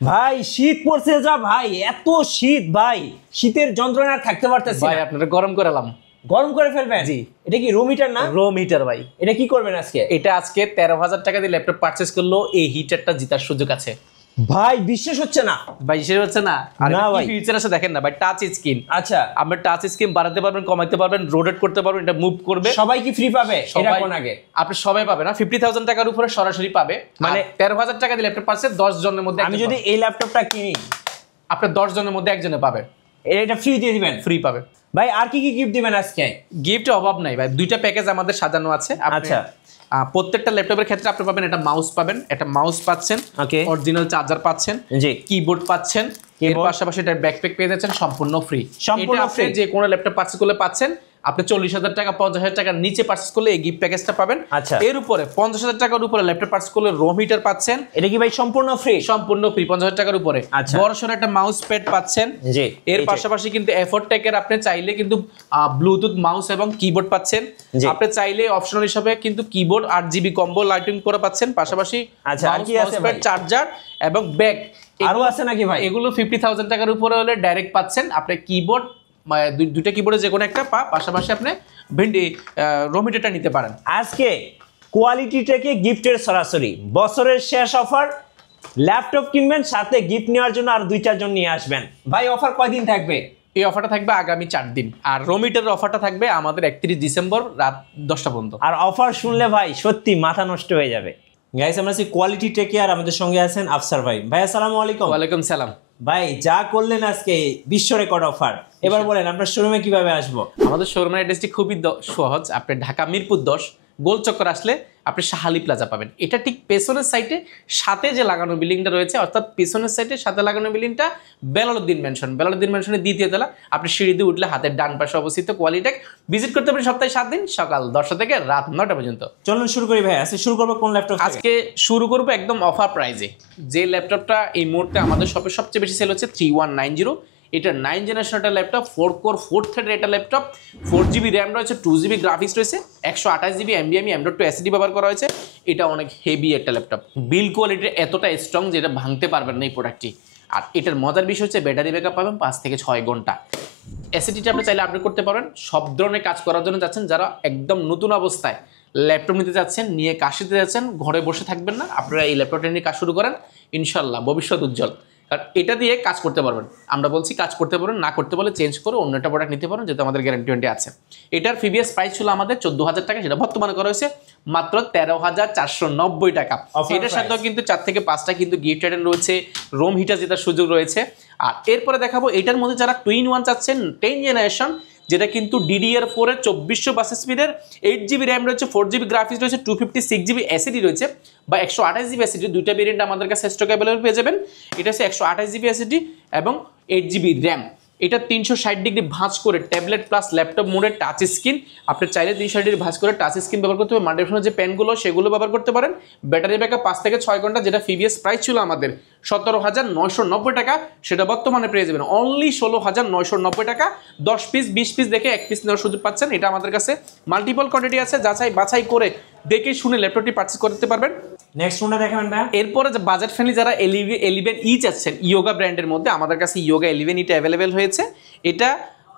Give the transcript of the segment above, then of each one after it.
ভাই শীত পড়ছে যা ভাই, এত শীত ভাই, শীতের যন্ত্রণা আর থাকতে পারতেছি ভাই না। আপনারা গরম করালাম। গরম করে ফেলবেন? জি। এটা কি রুম হিটার না? রুম হিটার ভাই। এটা কি করবেন আজকে? এটা আজকে 13,000 টাকা দিয়ে ল্যাপটপ পারচেজ করলো, এই হিটারটা জেতার সুযোগ আছে ভাই বিশ্বাস হচ্ছে না। ভাই। সে হচ্ছে না, আর না কি ভাই। ফিচার আছে দেখেন না ভাই। টাচ স্ক্রিন, আচ্ছা, আমরা টাচ স্ক্রিন বাড়াতে পারবেন, কমাইতে পারবেন, রোটেট করতে পারবেন, এটা মুভ করবে। সবাই কি ফ্রি পাবে? এটা সবাই কোন আগে? আপনি সবাই পাবে না, 50,000 টাকার উপরে সরাসরি পাবে। মানে মানে 13,000 টাকা দিয়ে ল্যাপটপ পাচ্ছে 10 জনের মধ্যে আমি একজন যদি পাবে। এই ল্যাপটপটা কিনি, আপনার 10 জনের মধ্যে একজনে পাবে, এটা ফ্রি দিয়ে দিবেন? ফ্রি পাবে ভাই আর কি কি গিফট দিবেন আজকে? গিফটের অভাব নাই ভাই। দুইটা প্যাকেজ আমাদের সাজানো আছে। আপনি, আচ্ছা। প্রত্যেকটা ল্যাপটপের ক্ষেত্রে আপনি পাবেন একটা মাউস পাবেন, একটা মাউস পাচ্ছেন, ওকে। অরিজিনাল চার্জার পাচ্ছেন, জি। কিবোর্ড পাচ্ছেন, এর Keyboard। পাশাপাশি এটার ব্যাকপ্যাক পেয়ে যাচ্ছেন সম্পূর্ণ ফ্রি। সম্পূর্ণ এটা আপনি free? যে কোনো ল্যাপটপ পারচেজ করলে পাচ্ছেন। আপনি 40,000 টাকা 50,000 টাকার নিচে পারচেজ করলে এই গিফট প্যাকেজটা পাবেন। আচ্ছা। এর উপরে 50,000 টাকার উপরে ল্যাপটপ পারচেজ করলে রোম হিটার পাচ্ছেন এটা কি ভাই সম্পূর্ণ ফ্রি? সম্পূর্ণ ফ্রি 50,000 টাকার উপরে। আচ্ছা। বড়সড় একটা মাউস প্যাড পাচ্ছেন। জি। এর এই যে। পাশাপাশি কিন্তু এফোর্ট টেকের আপনি চাইলে কিন্তু ব্লুটুথ মাউস এবং কিবোর্ড পাচ্ছেন। জি। আপনি চাইলে অপশনাল হিসেবে কিন্তু কিবোর্ড 8GB কম্বো লাইটিং করে পাচ্ছেন, পাশাপাশি আচ্ছা, আর কি আছে ভাই? চার্জার এবং ব্যাগ আরো আছে নাকি ভাই? এগুলো 50,000 টাকার উপরে হলে ডাইরেক্ট পাচ্ছেন। আপনি কিবোর্ড, দুইটা কিবোর্ডে যে কোনো একটা পাশাপাশি আপনি রোম হিটারটা নিতে পারেন। আজকে কোয়ালিটি থেকে গিফটের সরাসরি বছরের শেষ অফার, ল্যাপটপ কিনবেন সাথে গিফট নেওয়ার জন্য আর 2-4 জন নিয়ে আসবেন। ভাই অফার কয়দিন থাকবে? এই অফারটা থাকবে আগামী 4 দিন, আর রোম হিটারের অফারটা থাকবে আমাদের 31 ডিসেম্বর রাত 10টা পর্যন্ত। আর অফার শুনলে ভাই সত্যি মাথা নষ্ট হয়ে যাবে। গাইস আমরা আছি কোয়ালিটি টেকে, আর আমাদের সঙ্গে আছেন আফসার ভাই। ভাই আসসালামু আলাইকুম। ওয়ালাইকুম সালাম। ভাই যা করলেন আজকে বিশ্ব রেকর্ড অফার, এবার বলেন আপনার শোরুমে কিভাবে আসবো? আমাদের শোরুমের অ্যাড্রেসটি খুবই সহজ। আপনি ঢাকা মিরপুর 10 গোল চক্কর আসলে আপনি শাহালি প্লাজা পাবেন। এটা ঠিক পেছনের সাইডে সাথে যে লাগানো বিল্ডিংটা রয়েছে, অর্থাৎ পেছনের সাইডে সাথে লাগানো বিল্ডিংটা বেলালউদ্দিন ম্যানশন। বেলালউদ্দিন ম্যানশনের দ্বিতীয় তলা, আপনি সিঁড়ি দিয়ে উঠলে হাতের ডান পাশে অবস্থিত কোয়ালিটেক। ভিজিট করতে পারেন সপ্তাহে 7 দিন, সকাল 10টা থেকে রাত 9টা পর্যন্ত। চলুন শুরু করি ভাই। আজকে শুরু করবো কোন ল্যাপটপ? আজকে শুরু করবো একদম অফার প্রাইজে। যে ল্যাপটপটা এই মুহূর্তে আমাদের শপে সবচেয়ে বেশি সেল হচ্ছে 3190। এটা 9 জেনারেশন একটা ল্যাপটপ, 4 কোর 4 থ্রেডের একটা ল্যাপটপ, 4GB র্যাম রয়েছে, 2GB গ্রাফিক্স রয়েছে, 128GB NVMe M.2 SSD ব্যবহার করা হয়েছে। এটা অনেক হেভি একটা ল্যাপটপ, বিল কোয়ালিটি এতটা স্ট্রং যেটা ভাঙতে পারবেন না এই প্রোডাক্টটি। আর এটার মজার বিষয় হচ্ছে ব্যাটারি ব্যাকআপ পাবেন 5 থেকে 6 ঘন্টা। এসএসডিটা আপনি চাইলে আপডেট করতে পারেন। সব ধরনের কাজ করার জন্য যাচ্ছেন, যারা একদম নতুন অবস্থায় ল্যাপটপ নিতে যাচ্ছেন, নিয়ে কাজ শিখতে যাচ্ছেন, ঘরে বসে থাকবেন না, আপনারা এই ল্যাপটপটা নিয়ে কাজ শুরু করেন, ইনশাল্লাহ ভবিষ্যৎ উজ্জ্বল। কারণ এটা দিয়ে কাজ করতে পারবেন। আমরা বলছি কাজ করতে পারবেন, না করতে বলে চেঞ্জ করে অন্য একটা প্রোডাক্ট নিতে পারেন, যেহেতু আমাদের গ্যারান্টি আছে। এটার প্রিভিয়াস প্রাইস ছিল আমাদের 14,000 টাকা, সেটা বর্তমানে করা হয়েছে মাত্র 13,490 টাকা। এটার সাথেও কিন্তু 4 থেকে 5টা কিন্তু গিফট আইটেম রয়েছে, রোম হিটার জেতার সুযোগ রয়েছে। আর এরপরে দেখাবো এটার মধ্যে যারা টুইন ওয়ান চাচ্ছেন 10 জেনারেশন, যেটা কিন্তু DDR4 এর 2400 বাস স্পিডের, 8GB র্যাম রয়েছে, 4GB গ্রাফিক্স রয়েছে, 256GB SSD রয়েছে বা 128GB SSD, দুইটা ভেরিয়েন্ট আমাদের কাছে স্টক অ্যাভেলেবল পেয়ে যাবেন। এটা হচ্ছে 128GB SSD এবং 8GB র্যাম। এটা 360 ডিগ্রি ভাঁজ করে ট্যাবলেট প্লাস ল্যাপটপ মোডের টাচ স্ক্রিন। আপনি চাইলে 360 ডিগ্রি ভাঁজ করে টাচ স্ক্রিন ব্যবহার করতে পারেন। মাল্টিফাংশনাল যে পেনগুলো সেগুলো ব্যবহার করতে পারেন। ব্যাটারি ব্যাকআপ 5 থেকে 6 ঘন্টা, যেটা প্রিভিয়াস প্রাইস ছিল আমাদের 17,990 টাকা, সেটা বর্তমানে পেয়ে যাবেন অনলি 16,990 টাকা। 10 পিস 20 পিস দেখে 1 পিস নেওয়ার সুযোগ পাচ্ছেন। এটা আমাদের কাছে মাল্টিপল কোয়ান্টিটি আছে, যাচাই বাছাই করে দেখে শুনে ল্যাপটপটি পারচেজ করতে পারবেন। নেক্সট কোনটা দেখাবেন ভাই? এরপরে যে বাজেট ফ্রেন্ডলি যারা 11E চাচ্ছেন, ইয়োগা ব্র্যান্ডের মধ্যে আমাদের কাছে ইয়োগা 11E অ্যাভেলেবেল হয়েছে। এটা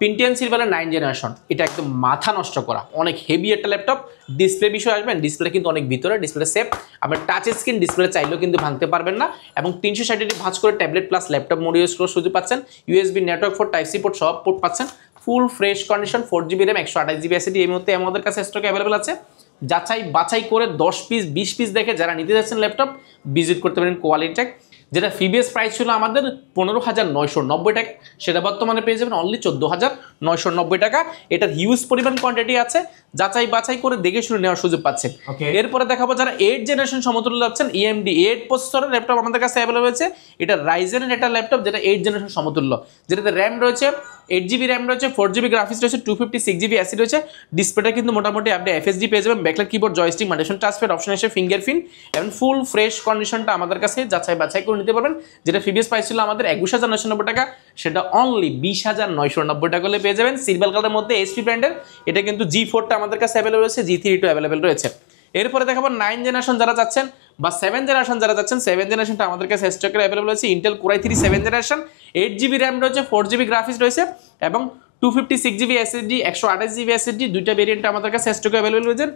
পেন্টিয়াম সিলভারের 9 জেনারেশন। এটা একদম মাথা নষ্ট করা অনেক হেভি একটা ল্যাপটপ। ডিসপ্লে বিষয় আসবেন, ডিসপ্লে কিন্তু অনেক ভিতরে, ডিসপ্লে সেফ। আপনার টাচ স্ক্রিন, ডিসপ্লে চাইলেও কিন্তু ভাঙতে পারবেন না। এবং 360 ডিগ্রি ভাঁজ করে tablet plus laptop mode use করার সুযোগ পাচ্ছেন। USB network four, type C port সব পোর্ট পাচ্ছেন। Full fresh condition, 4GB RAM, 128GB SSD এই মুহূর্তে আমাদের কাছে স্টক অ্যাভেলেবল আছে। যাচাই বাছাই করে 10 পিস 20 পিস দেখে যারা নিতে যাচ্ছেন ল্যাপটপ, ভিজিট করতে পারেন কোয়ালিটেক। যেটা প্রিভিয়াস প্রাইস ছিল আমাদের 15,990 টাকা, সেটা বর্তমানে পেয়ে যাবেন অনলি 14,990 টাকা। এটার হিউজ পরিমাণ কোয়ান্টিটি আছে, যাচাই বাছাই করে দেখে শুনে নেওয়ার সুযোগ পাচ্ছেন। এরপরে দেখাবো যারা 8 জেনারেশন সমতুল্য যাচ্ছেন, AMD 8 প্রসেসরের ল্যাপটপ আমাদের কাছে অ্যাভেলেবল হয়েছে। এটা রাইজেনের একটা ল্যাপটপ, যেটা 8 জেনারেশন সমতুল্য, যেটাতে র্যাম রয়েছে 8GB র্যাম রয়েছে, 4GB গ্রাফিক্স রয়েছে, 256GB SSD রয়েছে। ডিসপ্লেটা কিন্তু মোটামুটি আপনি FSD পেয়ে যাবেন, backlight keyboard, joystick, multifunctional touchpad, option আছে ফিঙ্গারপ্রিন্ট এবং ফুল ফ্রেশ কন্ডিশনটা আমাদের কাছে যাচাই বাছাই করে নিতে পারবেন। যেটা প্রিভিয়াস প্রাইস ছিল আমাদের 21,990 টাকা, সেটা অনলি 20,990 টাকা হলে পেয়ে যাবেন। সিলভার কালারের মধ্যে HP ব্র্যান্ডের। এটা কিন্তু G4টা আমাদের কাছে অ্যাভেলেবল রয়েছে, G3 অ্যাভেলেবল রয়েছে। এরপরে দেখাবো 9 জেনারেশন যারা চাচ্ছেন, বা 7 জেনারেশন যারা যাচ্ছেন 7 জেনারেশনটা আমাদের কাছে স্টকে অ্যাভেলেবল আছে। Intel core i3 7 generation, 8GB RAM রয়েছে, 4GB গ্রাফিক্স রয়েছে এবং 256GB SSD 128GB SSD দুইটা ভেরিয়েন্ট আমাদের কাছে স্টকে অ্যাভেলেবল রয়েছে।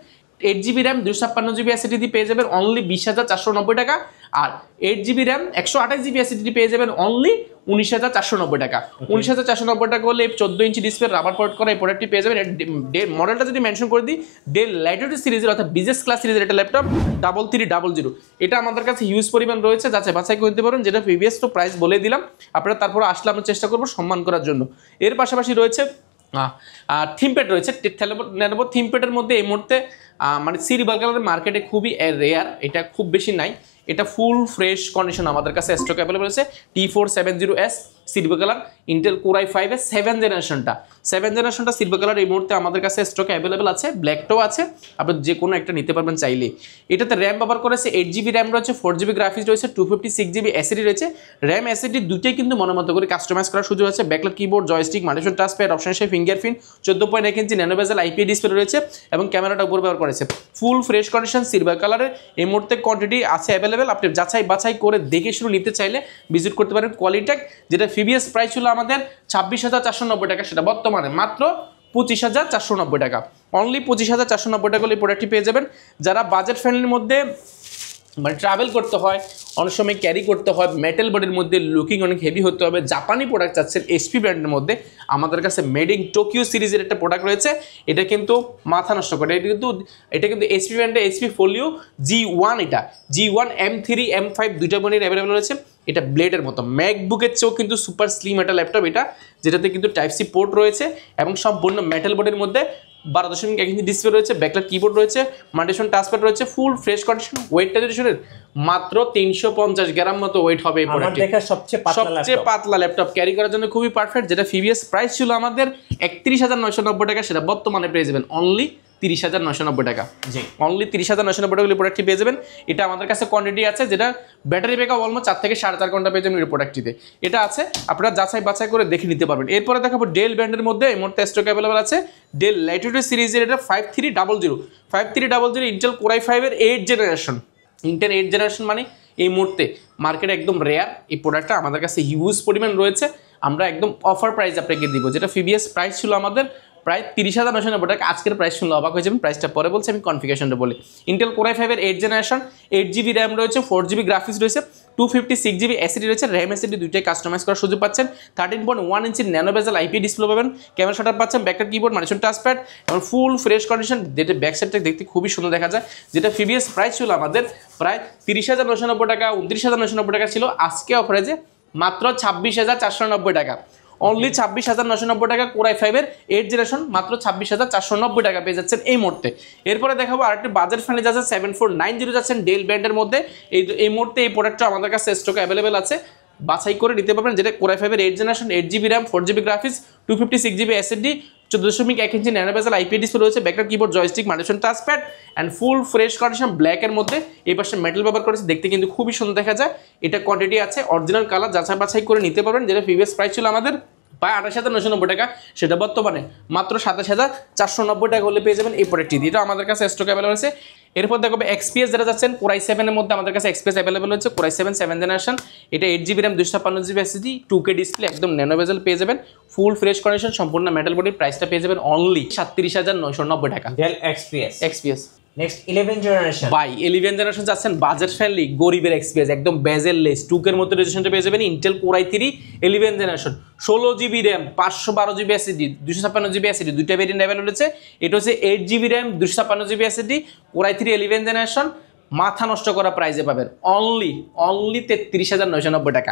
8GB র্যাম 256GB SSD দিয়ে পেয়ে যাবেন অনলি 20,490 টাকা, আর 8GB র্যাম 128GB SSD পেয়ে যাবেন অনলি 19,490 টাকা। 19,490 টাকা হলে 14 ইঞ্চি ডিসপ্লে রাবার পোর্ট করা এই প্রোডাক্টটি পেয়ে যাবেন। মডেলটা যদি মেনশন করে দিই, ডেল ল্যাটিটিউড সিরিজের অর্থাৎ বিজনেস ক্লাস সিরিজের একটা ল্যাপটপ 3300, এটা আমাদের কাছে হিউজ পরিমাণ রয়েছে, যাচাই বাছাই করতে পারেন, যেটা প্রিভিয়াস তো প্রাইস বলে দিলাম, আপনারা তারপরে আসলে আমরা চেষ্টা করবো সম্মান করার জন্য। এর পাশাপাশি রয়েছে থিমপ্যাড রয়েছে, থিমপ্যাডের মধ্যে এই মুহূর্তে মানে সিলভার কালারের মার্কেটে খুবই রেয়ার, এটা খুব বেশি নাই, এটা ফুল ফ্রেশ কন্ডিশন আমাদের কাছে স্টক অ্যাভেলেবল আছে। T470S silver colour, Intel core i5 এর 7 জেনারেশনটা সিলভার কালার এই মুহূর্তে আমাদের কাছে স্টকে অ্যাভেলেবল আছে, ব্ল্যাকটাও আছে, আপনি যে কোনো একটা নিতে পারবেন চাইলে। এটাতে র্যাম ব্যবহার করেছে 8GB র্যাম রয়েছে, 4GB গ্রাফিক্স রয়েছে, 256GB SSD রয়েছে। র্যাম SSD দুইটাই কিন্তু মনোমতো করে কাস্টমাইজ করার সুযোগ আছে। Backlight keyboard, joystick, multifunction touchpad, option হিসেবে fingerprint, 14.1 inch nano bezel IPS display রয়েছে এবং ক্যামেরাটা উপর ব্যবহার করেছে। ফুল ফ্রেশ কন্ডিশন সিলভার কালারের এই মুহূর্তে কোয়ান্টিটি আছে অ্যাভেলেবেল, আপনি যাচাই বাছাই করে দেখে শুরু নিতে চাইলে ভিজিট করতে পারেন কোয়ালিটেক, যেটা প্রিভিয়াস প্রাইস ছিল আমাদের 26,490 টাকা, সেটা বর্তমানে মাত্র 25,490 টাকা। অনলি 25,490 টাকা এই প্রোডাক্টটি পেয়ে যাবেন। যারা বাজেট ফ্রেন্ডলির মধ্যে মানে ট্রাভেল করতে হয়, অনেক সময় ক্যারি করতে হয়, মেটাল বডির মধ্যে লুকিং অনেক হেভি হতে হবে, জাপানি প্রোডাক্ট চাচ্ছেন HP ব্র্যান্ডের মধ্যে, আমাদের কাছে মেড ইন টোকিও সিরিজের একটা প্রোডাক্ট রয়েছে। এটা কিন্তু মাথা নষ্ট করে, এটা কিন্তু HP ব্র্যান্ডের HP ফোলিও G1, এটা G1 M3 M5 দুইটা বডির অ্যাভেলেবল রয়েছে। এটা ব্লেডের মতো, ম্যাকবুকের চেয়েও কিন্তু সুপার স্লিম একটা ল্যাপটপ এটা, যেটাতে কিন্তু Type-C পোর্ট রয়েছে এবং সম্পূর্ণ মেটাল বডির মধ্যে 12.1 ইঞ্চি ডিসপ্লে রয়েছে, ব্যাকলাইট কিবোর্ড রয়েছে, মাল্টিফাঙ্কশন টাচপ্যাড রয়েছে, ফুল ফ্রেশ কন্ডিশন। ওয়েটটা যদি শুনেন মাত্র 350 গ্রাম মতো ওয়েট হবে এই প্রোডাক্টটি। আমার দেখা সবচেয়ে পাতলা ল্যাপটপ, ক্যারি করার জন্য খুবই পারফেক্ট, যেটা প্রিভিয়াস প্রাইস ছিল আমাদের 31,990 টাকা, সেটা বর্তমানে পেয়ে যাবেন অনলি 30,990 টাকা। জি, অনলি 30,990 টাকা প্রোডাক্টটি পেয়ে যাবেন। এটা আমাদের কাছে কোয়ান্টিটি আছে, যেটা ব্যাটারি ব্যাকআপ অলমোস্ট 4 থেকে 4.5 ঘন্টা পেয়ে যাবেন এই প্রোডাক্টটিতে। এটা আছে, আপনারা যাচাই বাছাই করে দেখে নিতে পারবেন। এরপরে দেখাবো ডেল ব্র্যান্ডের মধ্যে এই মুহূর্তে স্টক অ্যাভেলেবল আছে ডেল ল্যাটিটিউড সিরিজের, এটা 5300 ইন্টেল কোর i5 এর 8 জেনারেশন। ইন্টেল 8 জেনারেশন মানে এই মুহূর্তে মার্কেটে একদম রেয়ার, এই প্রোডাক্টটা আমাদের কাছে হিউজ পরিমাণ রয়েছে, আমরা একদম অফার প্রাইস আপনাকে দিব, যেটা প্রিভিয়াস প্রাইস ছিল আমাদের প্রায় 30,990 টাকা, আজকের প্রাইস শুনলে অবাক হয়ে যাবেন। প্রাইসটা পরে বলছি, আমি কনফিগারেশনটা বলি। ইন্টেল কোর i5 এর 8 জেনারেশন, 8GB র্যাম রয়েছে, 4GB গ্রাফিক্স রয়েছে, 256GB SSD রয়েছে, র্যাম SSD দুইটাই কাস্টমাইজ করার সুযোগ পাচ্ছেন। 13.1 ইঞ্চি ন্যানো বেজেল IPS ডিসপ্লে পাবেন, ক্যামেরা শাটার পাচ্ছেন, ব্যাকলাইট কিবোর্ড, মাল্টিফাঙ্কশন টাচপ্যাড এবং ফুল ফ্রেশ কন্ডিশন, যেটা ব্যাক সাইডটা দেখতে খুবই সুন্দর দেখা যায়, যেটা প্রিভিয়াস প্রাইস ছিল আমাদের প্রায় 30,990 টাকা, 29,990 টাকা ছিল, আজকে অফারে যে মাত্র 26,490 টাকা। অনলি 26,990 টাকা কোর i5 এর 8 জেনারেশন, মাত্র 26,490 টাকা পেয়ে যাচ্ছেন এই মুহূর্তে। এরপরে দেখাবো আরেকটি বাজেট ফ্রেন্ডলি যাচ্ছে 7490 যাচ্ছেন ডেল ব্র্যান্ডের মধ্যে। এই মুহূর্তে এই প্রোডাক্টটা আমাদের কাছে স্টকে অ্যাভেলেবেল আছে, বাছাই করে নিতে পারবেন, যেটা কোর i5 এর 8 generation, 8GB RAM, 4GB graphics, 256GB SSD, 14.1 inch nano bezel IPS display রয়েছে, backlight keyboard, joystick, multifunction touchpad and full fresh condition ব্ল্যাকের মধ্যে। এই পাশে মেটাল ব্যবহার করেছে, দেখতে কিন্তু খুবই সুন্দর দেখা যায়। এটা কোয়ান্টিটি আছে, অরিজিনাল কালার, যাচাই বাছাই করে নিতে পারবেন, যেটা প্রিভিয়াস প্রাইস ছিল আমাদের প্রায় 28,990 টাকা, সেটা বর্তমানে মাত্র 27,490 টাকা হলে পেয়ে যাবেন এই প্রোডাক্টটি। এটা আমাদের কাছে স্টক অ্যাভেলেবল আছে। এরপর দেখো XPS যারা যাচ্ছেন কোর i7 এর মধ্যে আমাদের কাছে XPS অ্যাভেলেবল হচ্ছে, কোর i7 7 জেনারেশন, এটা 8GB RAM, 256GB SSD, 2K display, একদম ন্যানো বেজেল পেয়ে যাবেন, ফুল ফ্রেশ কন্ডিশন, সম্পূর্ণ মেটাল বডির, প্রাইসটা পেয়ে যাবেন অনলি 37,990 টাকা। Dell XPS। Next 11 generation, by 11 generation যাচ্ছেন বাজেট ফ্রেন্ডলি গরিবের XPS, একদম বেজেল লেস, 2K এর মধ্যে রেজিস্ট্রেশনটা পেয়ে যাবেন। Intel core i3 11 generation, 16GB RAM, 512GB SSD, 256GB SSD, দুইটা ভেরিয়েন্ট অ্যাভেলেবল আছে। এটা হচ্ছে 8GB RAM, 256GB SSD, core i3 11 generation, মাথা নষ্ট করা প্রাইসে পাবেন অনলি 33,990 টাকা।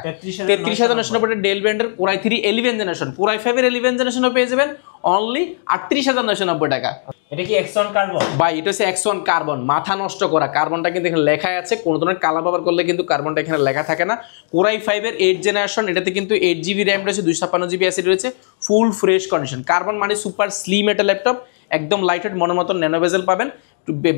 33,990 টাকা ডেল ব্র্যান্ডের core i3 11 generation, core i5 এর 11 জেনারেশনও পেয়ে যাবেন অনলি 38,990 টাকা। এটা কি X1 কার্বন? ভাই এটা হচ্ছে X1 কার্বন, মাথা নষ্ট করা, কার্বনটা কিন্তু এখানে লেখাই আছে, কোনো ধরনের কালার ব্যবহার করলে কিন্তু কার্বনটা এখানে লেখা থাকে না। কোর i5 এর 8 জেনারেশন, এটাতে কিন্তু 8GB র্যাম রয়েছে, 256GB SSD রয়েছে, ফুল ফ্রেশ কন্ডিশন। কার্বন মানে সুপার স্লিম একটা ল্যাপটপ, একদম লাইট ওয়েট, মনের মতন ন্যানো বেজেল পাবেন,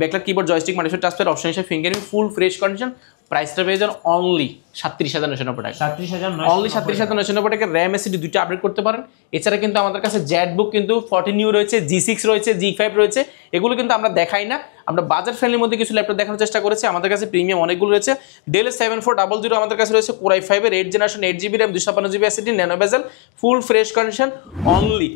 backlight keyboard, joystick, multifunction touchpad, option হিসেবে ফিঙ্গারপ্রিন্ট, ফুল ফ্রেশ কন্ডিশন, প্রাইসটা পেয়ে যান অনলি 37,990 টাকা। 37,990 অনলি 37,990 টাকা। র্যাম এসিডি দুইটা আপডেট করতে পারেন। এছাড়া কিন্তু আমাদের কাছে জেটবুক কিন্তু 14 নিউ রয়েছে, G6 রয়েছে, G5 রয়েছে। এগুলো কিন্তু আমরা দেখাই না, আমরা বাজার ফ্রেন্ডলির মধ্যে কিছু ল্যাপটপ দেখানোর চেষ্টা করেছি। আমাদের কাছে প্রিমিয়াম অনেকগুলো রয়েছে। ডেল 7400 আমাদের কাছে রয়েছে, Core i5 এর 8 generation, 8GB RAM, 256GB SSD, nano বেজেল, ফুল ফ্রেশ কন্ডিশন, অনলি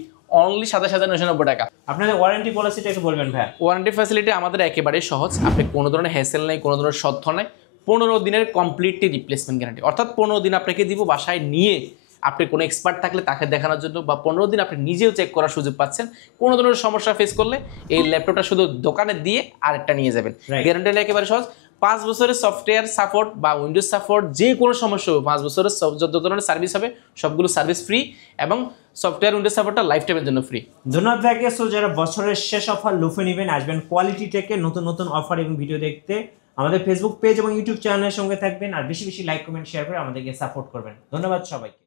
27,990 টাকা। আপনাদের ওয়ারেন্টি পলিসিটা একটু বলবেন ভাই। ওয়ারেন্টি ফ্যাসিলিটি আমাদের একেবারেই সহজ। আপনি কোনো ধরনের হ্যাসেল নেই, কোনো ধরনের সত্য নেই। 15 দিনের কমপ্লিটলি রিপ্লেসমেন্ট গ্যারান্টি, অর্থাৎ 15 দিন আপনাকে দিব বাসায় নিয়ে, আপনি কোনো এক্সপার্ট থাকলে তাকে দেখানোর জন্য, বা 15 দিন আপনি নিজেও চেক করার সুযোগ পাচ্ছেন। কোনো ধরনের সমস্যা ফেস করলে এই ল্যাপটপটা শুধু দোকানে দিয়ে আরেকটা নিয়ে যাবেন। গ্যারান্টি একেবারে সহজ। 5 বছরের সফটওয়্যার সাপোর্ট বা উইন্ডোজ সাপোর্ট, যে কোনো সমস্যা হবে 5 বছরের যত ধরনের সার্ভিস হবে সবগুলো সার্ভিস ফ্রি, এবং সফটওয়্যার উইন্ডোজ সাপোর্টটা লাইফ টাইমের জন্য ফ্রি। ধন্যবাদ ভাইকে। সো যারা বছরের শেষ অফার লুফে নেবেন, আসবেন কোয়ালিটি টেকে নতুন নতুন অফার এবং ভিডিও দেখতে আমাদের ফেসবুক পেজ এবং ইউটিউব চ্যানেলের সঙ্গে থাকবেন, আর বেশি বেশি লাইক কমেন্ট শেয়ার করে আমাদেরকে সাপোর্ট করবেন। ধন্যবাদ সবাইকে।